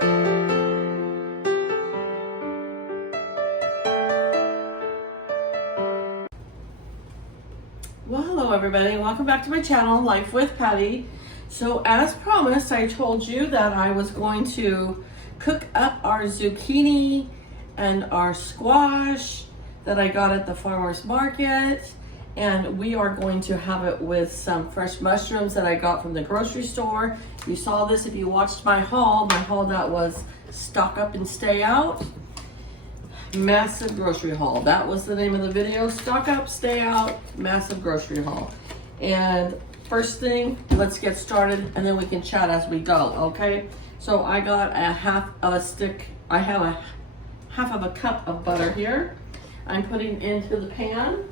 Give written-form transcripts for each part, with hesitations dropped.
Well, hello everybody, welcome back to my channel, Life with Patty. So as promised, I told you that I was going to cook up our zucchini and our squash that I got at the farmer's market. And we are going to have it with some fresh mushrooms that I got from the grocery store. You saw this if you watched my haul that was stock up and stay out. Massive grocery haul. That was the name of the video. Stock up, stay out, massive grocery haul. And first thing, let's get started and then we can chat as we go, okay? So I got a half of a stick, I have a half of a cup of butter here. I'm putting into the pan.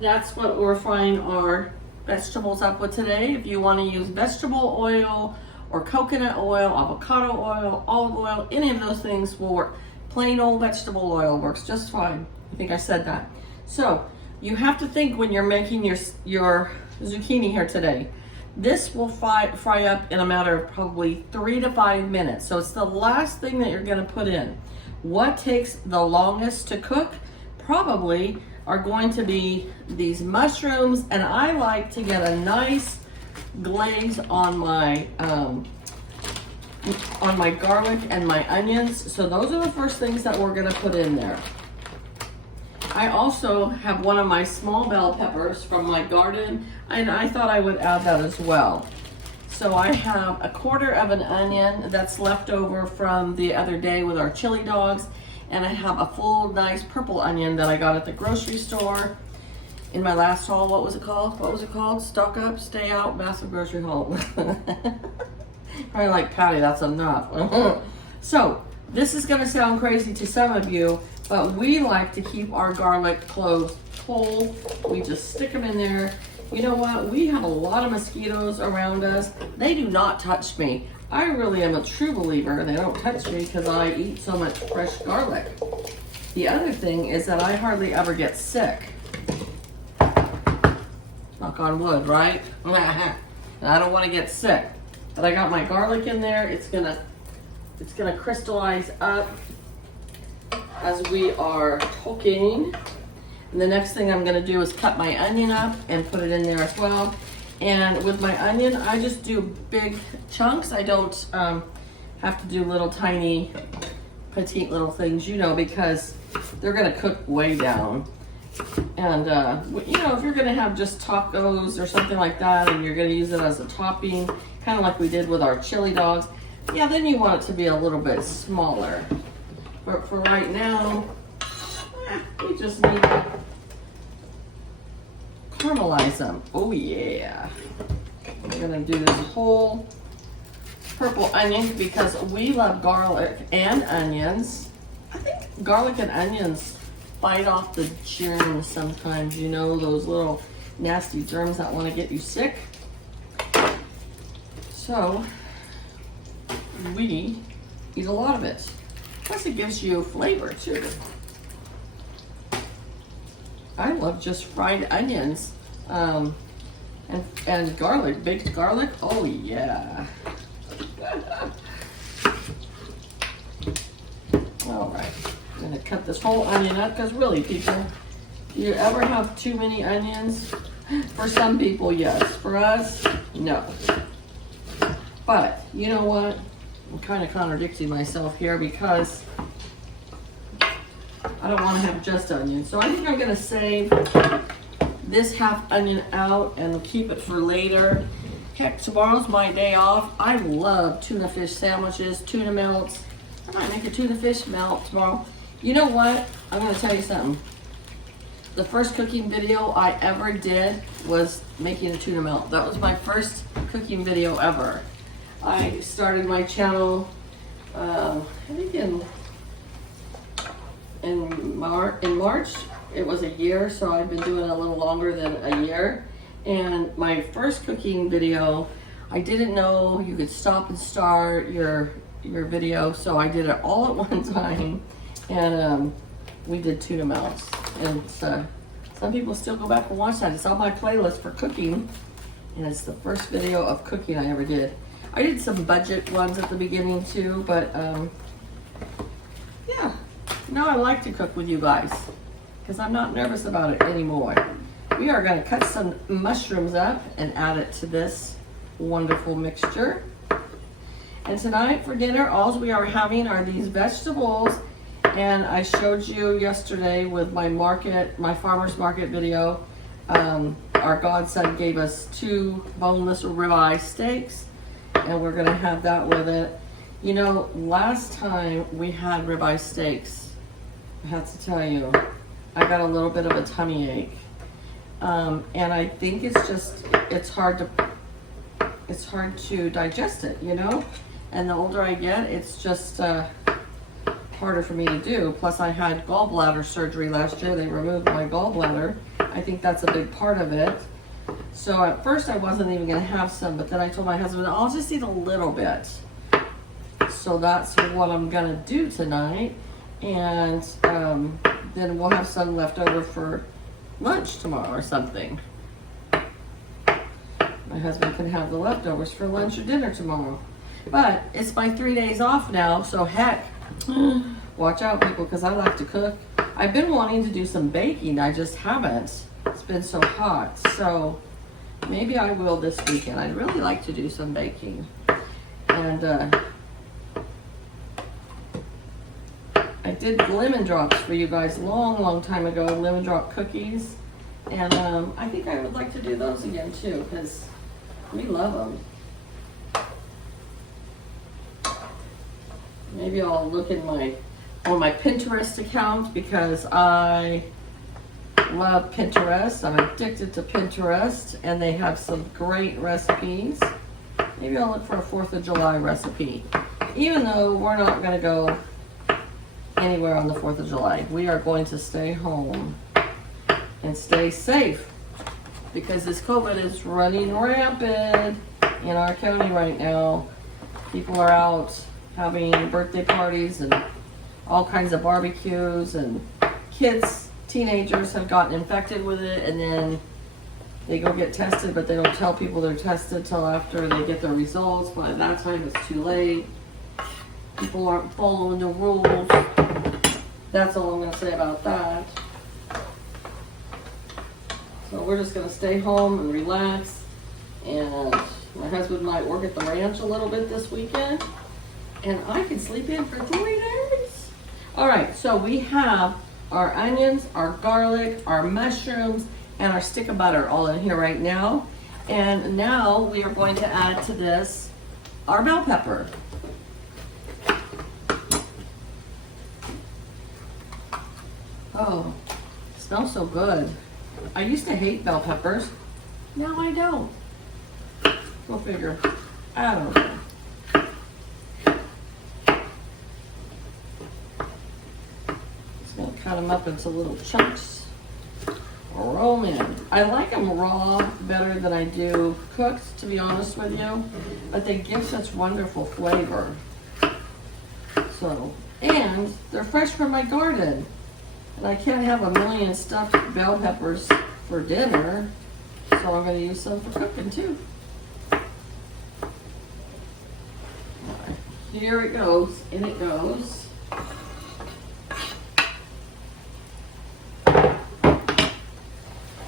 That's what we're frying our vegetables up with today. If you want to use vegetable oil or coconut oil, avocado oil, olive oil, any of those things will work. Plain old vegetable oil works just fine. I think I said that. So you have to think when you're making your zucchini here today. This will fry up in a matter of probably 3 to 5 minutes. So it's the last thing that you're going to put in. What takes the longest to cook probably are going to be these mushrooms, and I like to get a nice glaze on my garlic and my onions. So those are the first things that we're gonna put in there. I also have one of my small bell peppers from my garden, and I thought I would add that as well. So I have a quarter of an onion that's left over from the other day with our chili dogs, and I have a full nice purple onion that I got at the grocery store in my last haul. What was it called? What was it called? Stock up, stay out, massive grocery haul. Probably like, Patty, that's enough. So this is gonna sound crazy to some of you, but we like to keep our garlic cloves whole. We just stick them in there. You know what? We have a lot of mosquitoes around us. They do not touch me. I really am a true believer. They don't touch me because I eat so much fresh garlic. The other thing is that I hardly ever get sick. Knock on wood, right? I don't want to get sick. But I got my garlic in there. It's gonna crystallize up as we are cooking. And the next thing I'm gonna do is cut my onion up and put it in there as well. And with my onion, I just do big chunks. I don't have to do little tiny, petite little things, you know, because they're gonna cook way down. And you know, if you're gonna have just tacos or something like that, and you're gonna use it as a topping, kind of like we did with our chili dogs, yeah, then you want it to be a little bit smaller. But for right now, we just need to caramelize them. Oh yeah. We're gonna do this whole purple onion because we love garlic and onions. I think garlic and onions fight off the germs sometimes, you know, those little nasty germs that want to get you sick. So we eat a lot of it. Plus it gives you flavor too. I love just fried onions and garlic, baked garlic. Oh yeah. All right, I'm gonna cut this whole onion up because really, people, do you ever have too many onions? For some people, yes. For us, no. But you know what? I'm kind of contradicting myself here because I don't want to have just onions. So I think I'm going to save this half onion out and keep it for later. Heck, tomorrow's my day off. I love tuna fish sandwiches, tuna melts. I might make a tuna fish melt tomorrow. You know what? I'm going to tell you something. The first cooking video I ever did was making a tuna melt. That was my first cooking video ever. I started my channel, I think in March. It was a year, so I've been doing a little longer than a year. And my first cooking video, I didn't know you could stop and start your video, so I did it all at one time. And we did tuna melts. And some people still go back and watch that. It's on my playlist for cooking, and it's the first video of cooking I ever did. I did some budget ones at the beginning too, but yeah, now I like to cook with you guys because I'm not nervous about it anymore. We are going to cut some mushrooms up and add it to this wonderful mixture. And tonight for dinner, all we are having are these vegetables. And I showed you yesterday with my farmer's market video, our godson gave us 2 boneless ribeye steaks, and we're gonna have that with it. You know, last time we had ribeye steaks, I have to tell you, I got a little bit of a tummy ache. And I think it's hard to digest it, you know? And the older I get, it's just harder for me to do. Plus I had gallbladder surgery last year. They removed my gallbladder. I think that's a big part of it. So at first I wasn't even gonna have some, but then I told my husband, I'll just eat a little bit. So that's what I'm gonna do tonight. And then we'll have some left over for lunch tomorrow or something. My husband can have the leftovers for lunch or dinner tomorrow. But it's my 3 days off now, so heck, watch out people, because I like to cook. I've been wanting to do some baking, I just haven't. It's been so hot, so maybe I will this weekend. I'd really like to do some baking. And I did lemon drops for you guys long time ago, lemon drop cookies. And I think I would like to do those again too, because we love them. Maybe I'll look in on my Pinterest account, because I love Pinterest. I'm addicted to Pinterest, and they have some great recipes. Maybe I'll look for a 4th of July recipe. Even though we're not gonna go anywhere on the 4th of July. We are going to stay home and stay safe, because this COVID is running rampant in our county right now. People are out having birthday parties and all kinds of barbecues, and kids, teenagers have gotten infected with it, and then they go get tested, but they don't tell people they're tested till after they get their results. By that time it's too late. People aren't following the rules. That's all I'm going to say about that. So we're just going to stay home and relax. And my husband might work at the ranch a little bit this weekend. And I can sleep in for 3 days. All right, so we have our onions, our garlic, our mushrooms, and our stick of butter all in here right now. And now we are going to add to this our bell pepper. Oh, it smells so good. I used to hate bell peppers. Now I don't. Go figure. I don't know. Just gonna cut them up into little chunks. Roll them in. I like them raw better than I do cooked, to be honest with you. But they give such wonderful flavor. So, and they're fresh from my garden. And I can't have a million stuffed bell peppers for dinner, so I'm going to use some for cooking too. Right, here it goes, in it goes.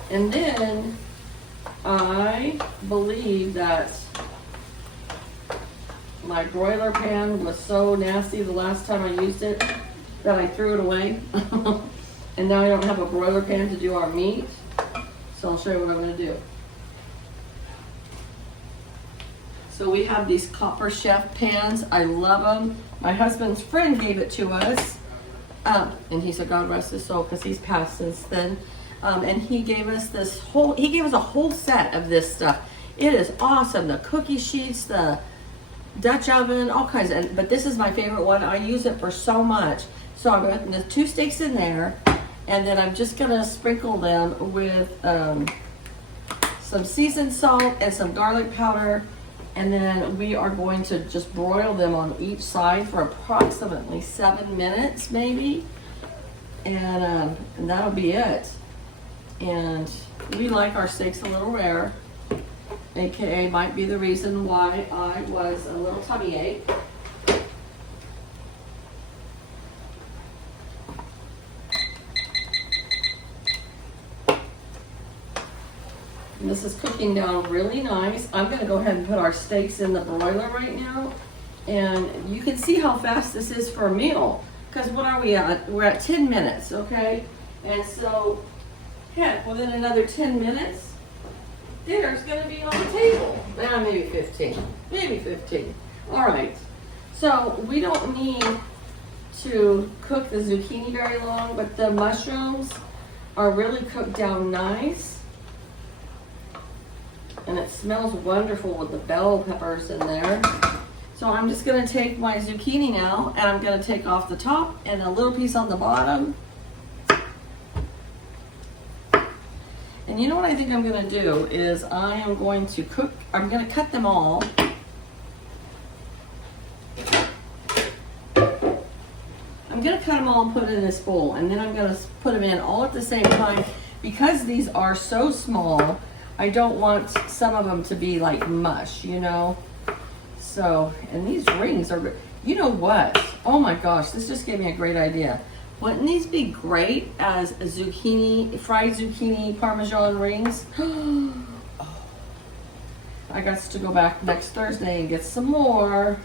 And then I believe that my broiler pan was so nasty the last time I used it that I threw it away. And now I don't have a broiler pan to do our meat. So I'll show you what I'm going to do. So we have these copper chef pans. I love them. My husband's friend gave it to us. And he said, God rest his soul, because he's passed since then. And he gave us a whole set of this stuff. It is awesome. The cookie sheets, the Dutch oven, all kinds of, but this is my favorite one. I use it for so much. So I'm putting the 2 steaks in there, and then I'm just gonna sprinkle them with some seasoned salt and some garlic powder, and then we are going to just broil them on each side for approximately 7 minutes maybe, and that'll be it. And we like our steaks a little rare, AKA might be the reason why I was a little tummy ache. And this is cooking down really nice. I'm gonna go ahead and put our steaks in the broiler right now. And you can see how fast this is for a meal. Because what are we at? We're at 10 minutes, okay? And so, heck, within another 10 minutes, dinner's gonna be on the table. Maybe 15, maybe 15. All right, so we don't need to cook the zucchini very long, but the mushrooms are really cooked down nice. And it smells wonderful with the bell peppers in there. So I'm just gonna take my zucchini now, and I'm gonna take off the top and a little piece on the bottom. And you know what I think I'm gonna do is I am going to I'm gonna cut them all. I'm gonna cut them all and put it in this bowl, and then I'm gonna put them in all at the same time. Because these are so small, I don't want some of them to be like mush, you know? So, and these rings are, you know what? Oh my gosh, this just gave me a great idea. Wouldn't these be great as a zucchini, fried zucchini Parmesan rings? I got to go back next Thursday and get some more,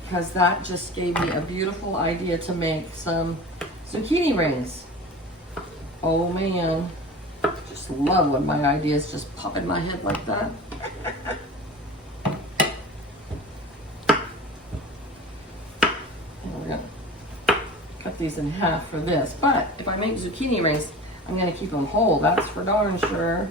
because that just gave me a beautiful idea to make some zucchini rings. Oh man. Just love when my ideas just pop in my head like that. And we're gonna cut these in half for this. But if I make zucchini rings, I'm gonna keep them whole. That's for darn sure.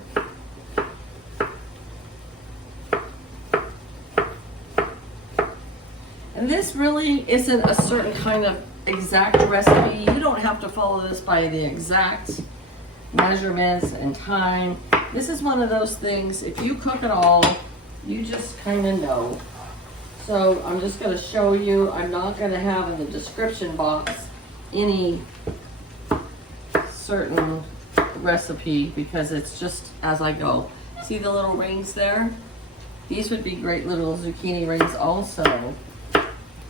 And this really isn't a certain kind of exact recipe. You don't have to follow this by the exact measurements and time. This is one of those things, if you cook at all, you just kind of know. So I'm just going to show you. I'm not going to have in the description box any certain recipe, because it's just as I go. See the little rings there? These would be great little zucchini rings also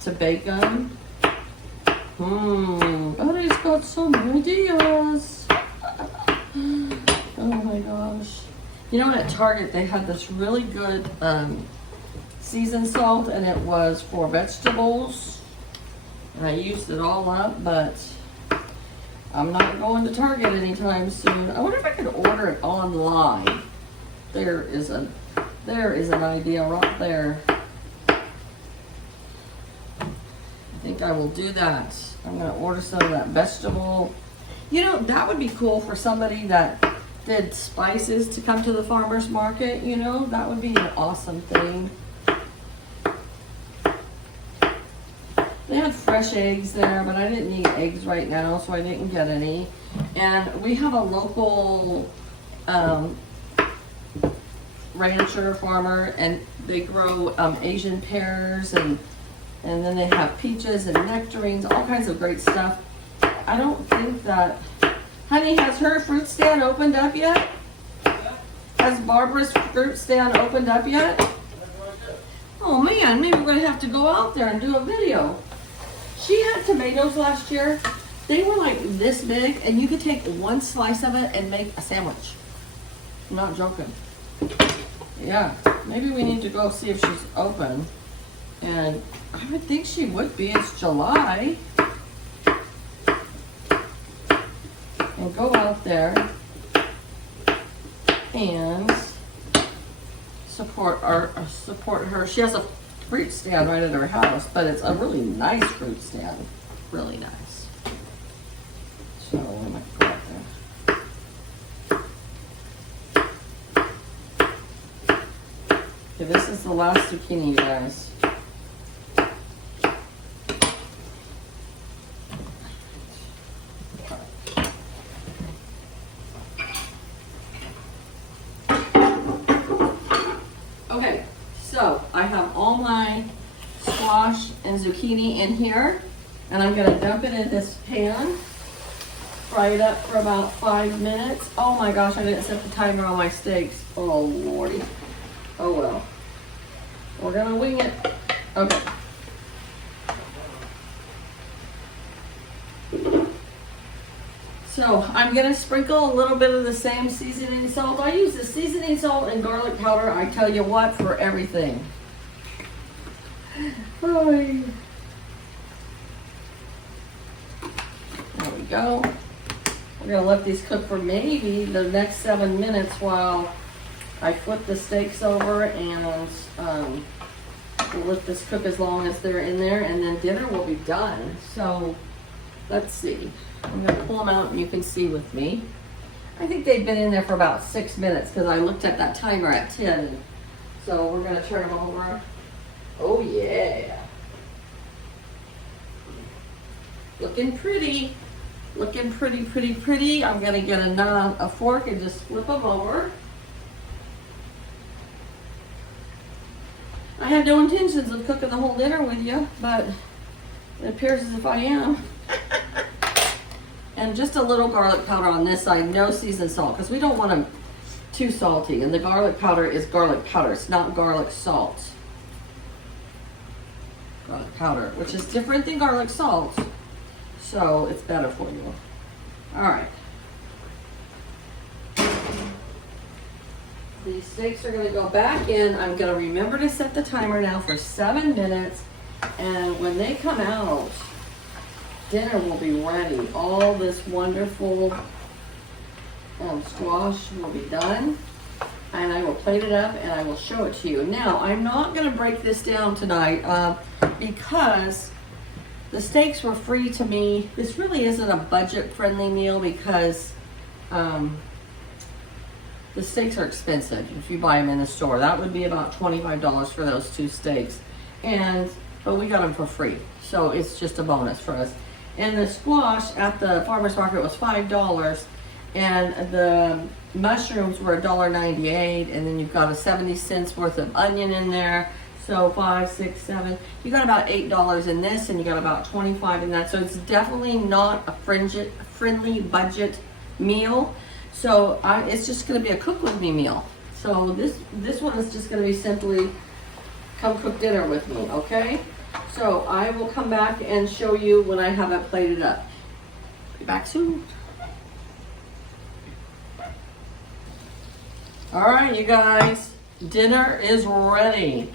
to bake them. Buddy's got some ideas. Oh my gosh. You know, at Target they had this really good seasoned salt, and it was for vegetables. And I used it all up, but I'm not going to Target anytime soon. I wonder if I could order it online. There is an idea right there. I think I will do that. I'm gonna order some of that vegetable. You know, that would be cool for somebody that did spices to come to the farmer's market, you know? That would be an awesome thing. They had fresh eggs there, but I didn't need eggs right now, so I didn't get any. And we have a local rancher farmer, and they grow Asian pears, and then they have peaches and nectarines, all kinds of great stuff. I don't think that, honey, has her fruit stand opened up yet? Has Barbara's fruit stand opened up yet? Oh man, maybe we're gonna have to go out there and do a video. She had tomatoes last year. They were like this big, and you could take one slice of it and make a sandwich. I'm not joking. Yeah, maybe we need to go see if she's open. And I would think she would be. It's July. And go out there and support her. She has a fruit stand right at her house, but it's a really nice fruit stand. Really nice. So I'm gonna go out there. Okay, this is the last zucchini, you guys. Okay, so I have all my squash and zucchini in here, and I'm gonna dump it in this pan, fry it up for about 5 minutes. Oh my gosh, I didn't set the timer on my steaks. Oh lordy. Oh well. We're gonna wing it. Okay. So I'm gonna sprinkle a little bit of the same seasoning salt. I use the seasoning salt and garlic powder, I tell you what, for everything. Oh, there we go. We're gonna let these cook for maybe the next 7 minutes while I flip the steaks over, and we'll let this cook as long as they're in there, and then dinner will be done. So let's see. I'm gonna pull them out and you can see with me. I think they've been in there for about 6 minutes because I looked at that timer at 10. So we're gonna turn them over. Oh yeah. Looking pretty. Looking pretty, pretty, pretty. I'm gonna get a fork and just flip them over. I have no intentions of cooking the whole dinner with you, but it appears as if I am. And just a little garlic powder on this side, no seasoned salt, because we don't want them too salty. And the garlic powder is garlic powder, it's not garlic salt. Garlic powder, which is different than garlic salt, so it's better for you. All right. These steaks are gonna go back in. I'm gonna remember to set the timer now for 7 minutes, and when they come out, dinner will be ready. All this wonderful squash will be done, and I will plate it up and I will show it to you. Now, I'm not gonna break this down tonight because the steaks were free to me. This really isn't a budget-friendly meal because the steaks are expensive if you buy them in the store. That would be about $25 for those 2 steaks. But we got them for free, so it's just a bonus for us. And the squash at the farmer's market was $5, and the mushrooms were $1.98, and then you've got a 70 cents worth of onion in there. So 5, 6, 7. You got about $8 in this, and you got about 25 in that. So it's definitely not a friendly budget meal. So it's just going to be a cook with me meal. So this one is just going to be simply come cook dinner with me, okay? So I will come back and show you when I have it plated up. Be back soon. All right, you guys, dinner is ready.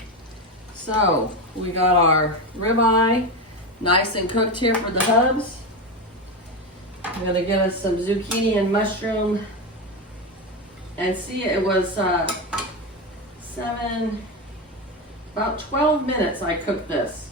So we got our ribeye, nice and cooked here for the hubs. I'm gonna get us some zucchini and mushroom. And see, it was about 12 minutes I cooked this.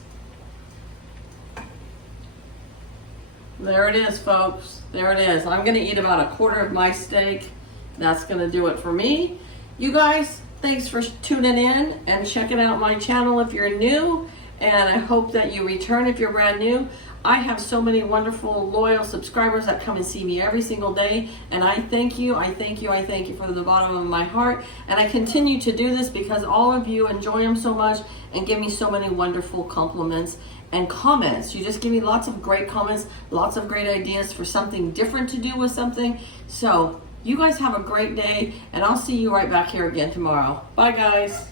There it is, folks. There it is. I'm gonna eat about 1/4 of my steak. That's gonna do it for me. You guys, thanks for tuning in and checking out my channel if you're new. And I hope that you return if you're brand new. I have so many wonderful, loyal subscribers that come and see me every single day. And I thank you, I thank you, I thank you from the bottom of my heart. And I continue to do this because all of you enjoy them so much and give me so many wonderful compliments and comments. You just give me lots of great comments, lots of great ideas for something different to do with something. So you guys have a great day, and I'll see you right back here again tomorrow. Bye, guys.